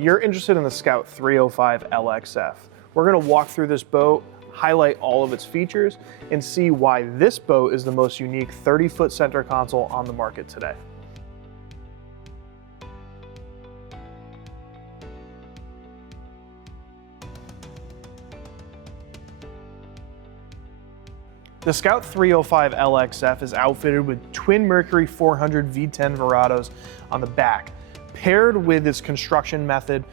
you're interested in the Scout 305 LXF. We're gonna walk through this boat, highlight all of its features, and see why this boat is the most unique 30-foot center console on the market today. The Scout 305 LXF is outfitted with twin Mercury 400 V10 Verados on the back. Paired with its construction method,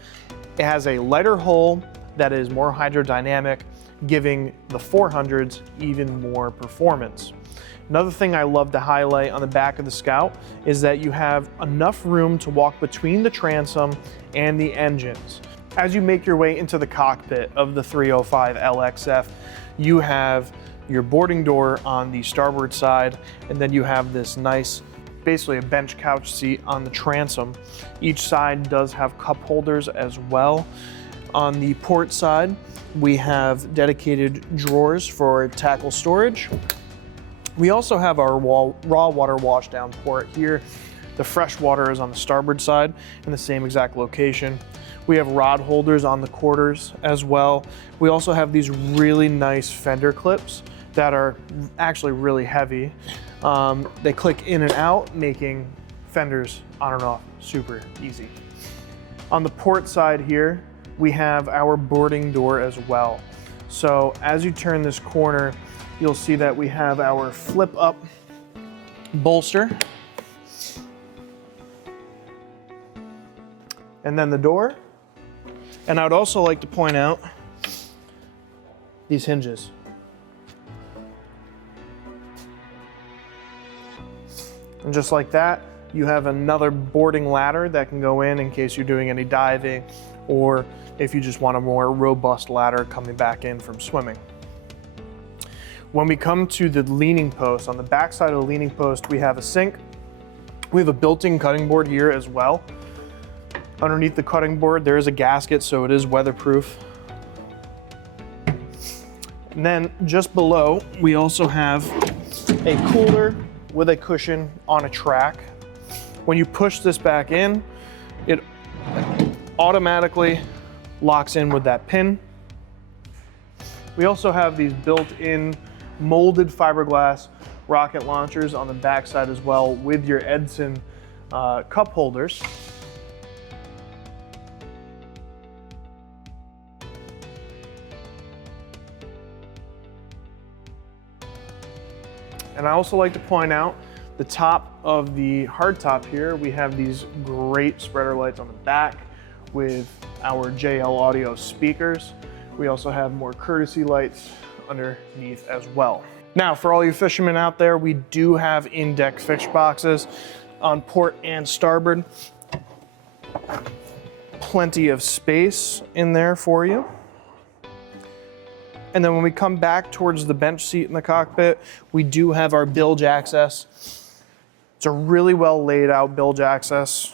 it has a lighter hull that is more hydrodynamic, giving the 400s even more performance. Another thing I love to highlight on the back of the Scout is that you have enough room to walk between the transom and the engines. As you make your way into the cockpit of the 305 LXF, you have your boarding door on the starboard side, and then you have this nice, basically a bench couch seat on the transom. Each side does have cup holders as well. On the port side, we have dedicated drawers for tackle storage. We also have our raw water washdown port here. The fresh water is on the starboard side in the same exact location. We have rod holders on the quarters as well. We also have these really nice fender clips that are actually really heavy. They click in and out, making fenders on and off super easy. On the port side here, we have our boarding door as well. So as you turn this corner, you'll see that we have our flip up bolster. And then the door. And I would also like to point out these hinges. And just like that, you have another boarding ladder that can go in case you're doing any diving, or if you just want a more robust ladder coming back in from swimming. When we come to the leaning post, on the back side of the leaning post, we have a sink. We have a built-in cutting board here as well. Underneath the cutting board, there is a gasket, so it is weatherproof. And then just below, we also have a cooler with a cushion on a track. When you push this back in, it automatically locks in with that pin. We also have these built-in molded fiberglass rocket launchers on the back side as well, with your Edson cup holders. And I also like to point out the top of the hardtop here, we have these great spreader lights on the back with our JL Audio speakers. We also have more courtesy lights underneath as well. Now, for all you fishermen out there, we do have in-deck fish boxes on port and starboard. Plenty of space in there for you. And then when we come back towards the bench seat in the cockpit, we do have our bilge access. It's a really well laid out bilge access.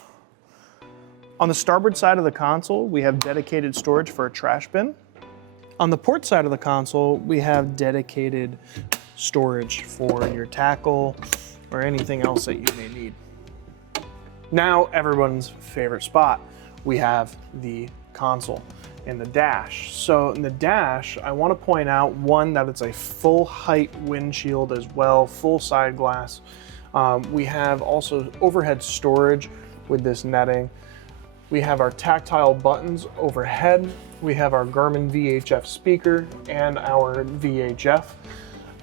On the starboard side of the console, we have dedicated storage for a trash bin. On the port side of the console, we have dedicated storage for your tackle or anything else that you may need. Now, everyone's favorite spot, we have the console and the dash. So in the dash, I want to point out, one, that it's a full height windshield as well, full side glass. We have also overhead storage with this netting. We have our tactile buttons overhead. We have our Garmin VHF speaker and our VHF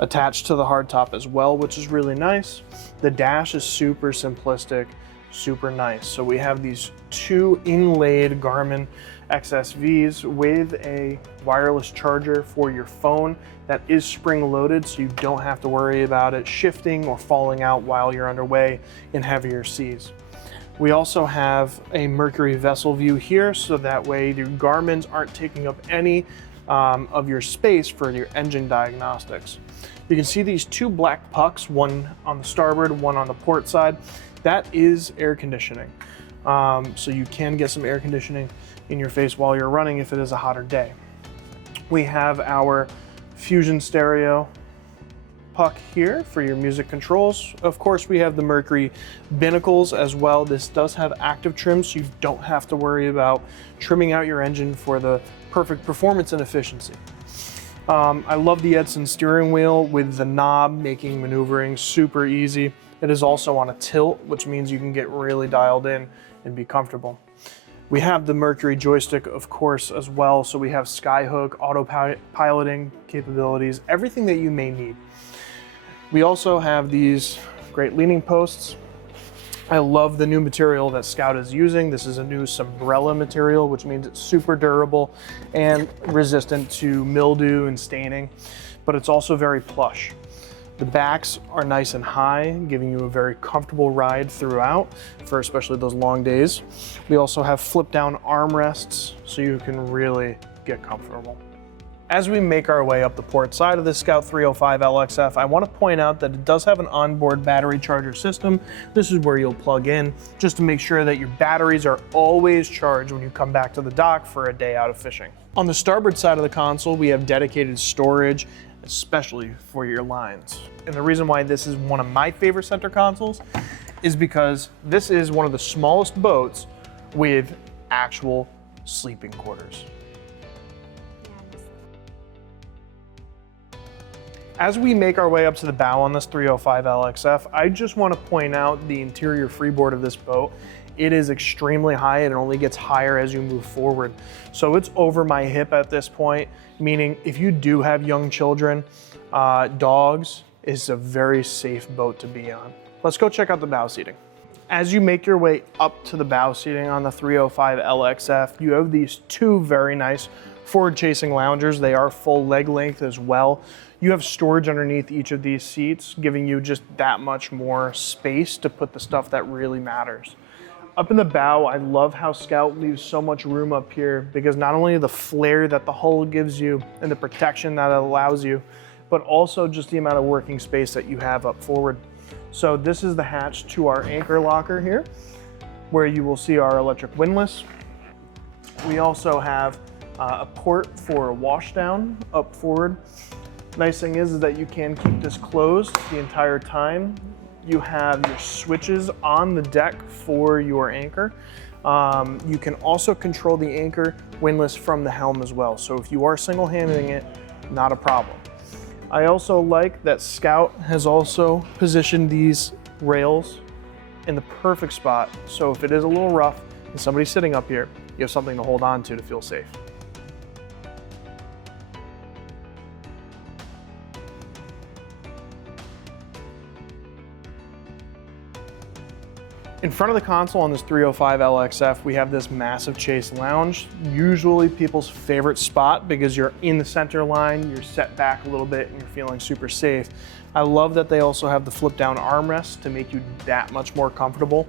attached to the hardtop as well, which is really nice. The dash is super simplistic, super nice. So we have these two inlaid Garmin XSVs with a wireless charger for your phone that is spring loaded, so you don't have to worry about it shifting or falling out while you're underway in heavier seas. We also have a Mercury vessel view here, so that way the Garmin's aren't taking up any of your space for your engine diagnostics. You can see these two black pucks, one on the starboard, one on the port side. That is air conditioning. So you can get some air conditioning in your face while you're running if it is a hotter day. We have our Fusion stereo puck here for your music controls. Of course, we have the Mercury binnacles as well. This does have active trim, so you don't have to worry about trimming out your engine for the perfect performance and efficiency. I love the Edson steering wheel with the knob, making maneuvering super easy. It is also on a tilt, which means you can get really dialed in and be comfortable. We have the Mercury joystick, of course, as well. So we have skyhook, auto-piloting capabilities, everything that you may need. We also have these great leaning posts. I love the new material that Scout is using. This is a new Sombrella material, which means it's super durable and resistant to mildew and staining, but it's also very plush. The backs are nice and high, giving you a very comfortable ride throughout for especially those long days. We also have flip down armrests so you can really get comfortable. As we make our way up the port side of the Scout 305 LXF, I want to point out that it does have an onboard battery charger system. This is where you'll plug in just to make sure that your batteries are always charged when you come back to the dock for a day out of fishing. On the starboard side of the console, we have dedicated storage, especially for your lines. And the reason why this is one of my favorite center consoles is because this is one of the smallest boats with actual sleeping quarters. As we make our way up to the bow on this 305 LXF, I just want to point out the interior freeboard of this boat. It is extremely high and it only gets higher as you move forward. So it's over my hip at this point, meaning if you do have young children, dogs, it's a very safe boat to be on. Let's go check out the bow seating. As you make your way up to the bow seating on the 305 LXF, you have these two very nice forward chasing loungers. They are full leg length as well. You have storage underneath each of these seats, giving you just that much more space to put the stuff that really matters. Up in the bow, I love how Scout leaves so much room up here because not only the flare that the hull gives you and the protection that it allows you, but also just the amount of working space that you have up forward. So this is the hatch to our anchor locker here, where you will see our electric windlass. We also have a port for a washdown up forward. Nice thing is that you can keep this closed the entire time. You have your switches on the deck for your anchor. You can also control the anchor windlass from the helm as well. So if you are single-handing it, not a problem. I also like that Scout has also positioned these rails in the perfect spot. So if it is a little rough and somebody's sitting up here, you have something to hold on to feel safe. In front of the console on this 305 LXF, we have this massive chase lounge, usually people's favorite spot because you're in the center line, you're set back a little bit and you're feeling super safe. I love that they also have the flip down armrest to make you that much more comfortable,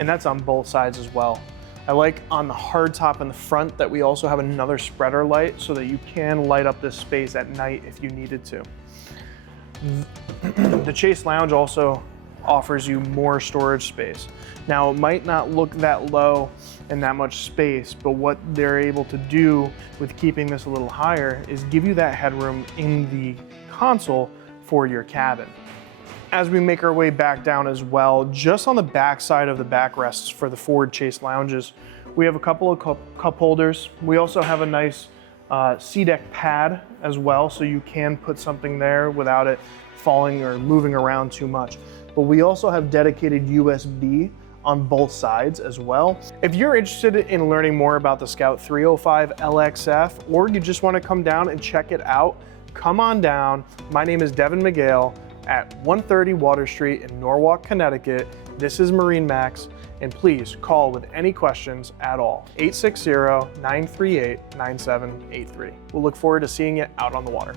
and that's on both sides as well. I like on the hard top in the front that we also have another spreader light so that you can light up this space at night if you needed to. The chase lounge also offers you more storage space. Now, it might not look that low and that much space, but what they're able to do with keeping this a little higher is give you that headroom in the console for your cabin. As we make our way back down as well, just on the back side of the backrests for the forward chase lounges, we have a couple of cup holders. We also have a nice C-deck pad as well, so you can put something there without it falling or moving around too much. But we also have dedicated USB on both sides as well. If you're interested in learning more about the Scout 305 LXF, or you just want to come down and check it out, come on down. My name is Devin McGale at 130 Water Street in Norwalk, Connecticut. This is MarineMax, and please call with any questions at all. 860-938-9783. We'll look forward to seeing you out on the water.